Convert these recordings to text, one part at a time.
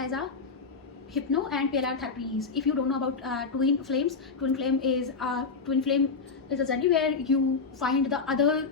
as a hypno and PLR therapies. If you don't know about twin flames, twin flame is a journey where you find the other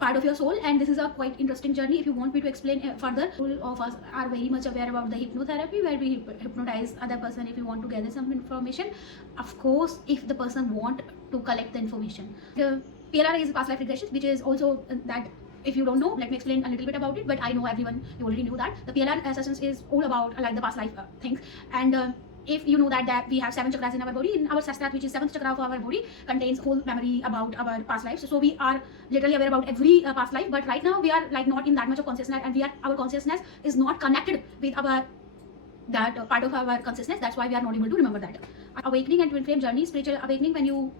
part of your soul, and this is a quite interesting journey. If you want me to explain further, all of us are very much aware about the hypnotherapy, where we hypnotize other person if you want to gather some information. Of course, if the person want to collect the information. The PLR is past life regression, which is also that. If you don't know, let me explain a little bit about it, but I know everyone, you already knew that. The PLR sessions is all about like the past life things, and if you know that we have 7 chakras in our body, in our Sahasrara, which is 7th chakra of our body, contains whole memory about our past lives. So we are literally aware about every past life, but right now we are like not in that much of consciousness, and our consciousness is not connected with our that part of our consciousness. That's why we are not able to remember that. Awakening and twin flame journey, spiritual awakening, when you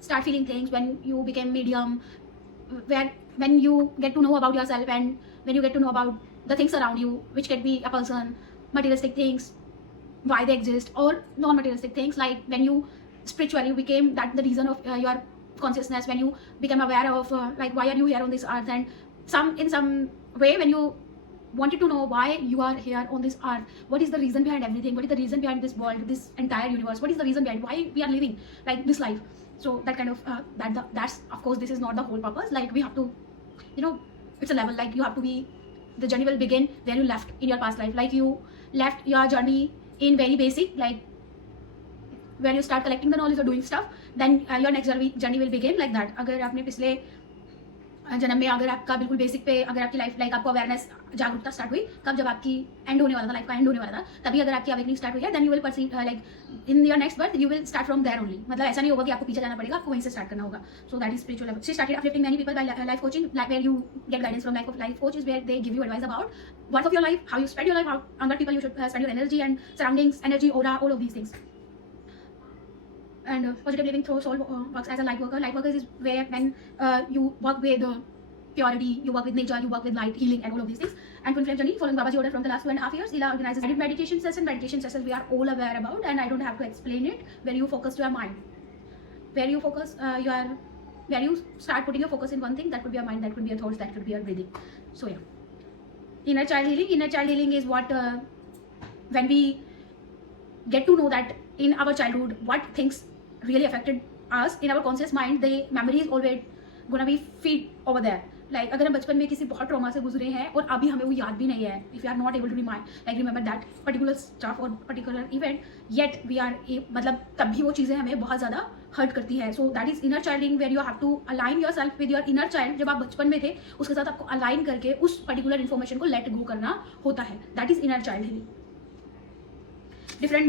start feeling things, when you become medium, when you get to know about yourself, and when you get to know about the things around you, which can be a person, materialistic things, why they exist, or non-materialistic things, like when you spiritually became that the reason of your consciousness, when you become aware of like why are you here on this earth, and in some way when you wanted to know why you are here on this earth, what is the reason behind everything, what is the reason behind this world, this entire universe, what is the reason behind why we are living like this life. So that kind of that's of course this is not the whole purpose. Like we have to, it's a level, like you have to be, the journey will begin where you left in your past life. Like you left your journey in very basic, like where you start collecting the knowledge or doing stuff, then your next journey will begin like that. अगर आपने पिछले जन्म में अगर आपका बिल्कुल basic पे अगर आपकी लाइफ लाइक आपको अवेयरनेस जागरूकता स्टार्ट हुई, कब जब आपकी एंड होने वाला था, लाइफ का एंड होने वाला था, तभी अगर आपकी अवेकनिंग स्टार्ट हुई है, then you will perceive like in your next birth you will start from there only. मतलब ऐसा नहीं होगा कि आपको पीछे जाना पड़ेगा, आपको वहीं से स्टार्ट करना होगा. सो that is spiritual level. She started uplifting many people bye life coaching, like where you get guidance from life coach is where they give you advice about what of your life, how you spend your life, how on what people you should spend your energy and surroundings, energy, aura, all of these things. And positive living through soul works as a light worker. Light workers is where when you work with purity, you work with nature, you work with light, healing, and all of these things. And twin flame journey, following Babaji order from the last 2.5 years, Ila organizes guided meditation session. Meditation sessions we are all aware about, and I don't have to explain it. Where you focus to your mind, where you focus where you start putting your focus in one thing. That could be your mind, that could be your thoughts, that could be your breathing. So yeah, inner child healing. Inner child healing is what when we get to know that in our childhood what things really affected us in our conscious mind, the memory is always gonna be feed over there. Like अगर हम बचपन में किसी बहुत trauma से गुजरे हैं और अभी हमें वो याद भी नहीं है, if you are not able to remember that particular stuff or particular event, yet we are मतलब तब भी वो चीज़ें हमें बहुत ज़्यादा हर्ट करती है. So that is inner childing, where you have to align yourself with your inner child. जब आप बचपन में थे उसके साथ आपको अलाइन करके उस पर्टिकुलर इन्फॉर्मेशन को लेट गो करना होता है. That is inner child healing. Different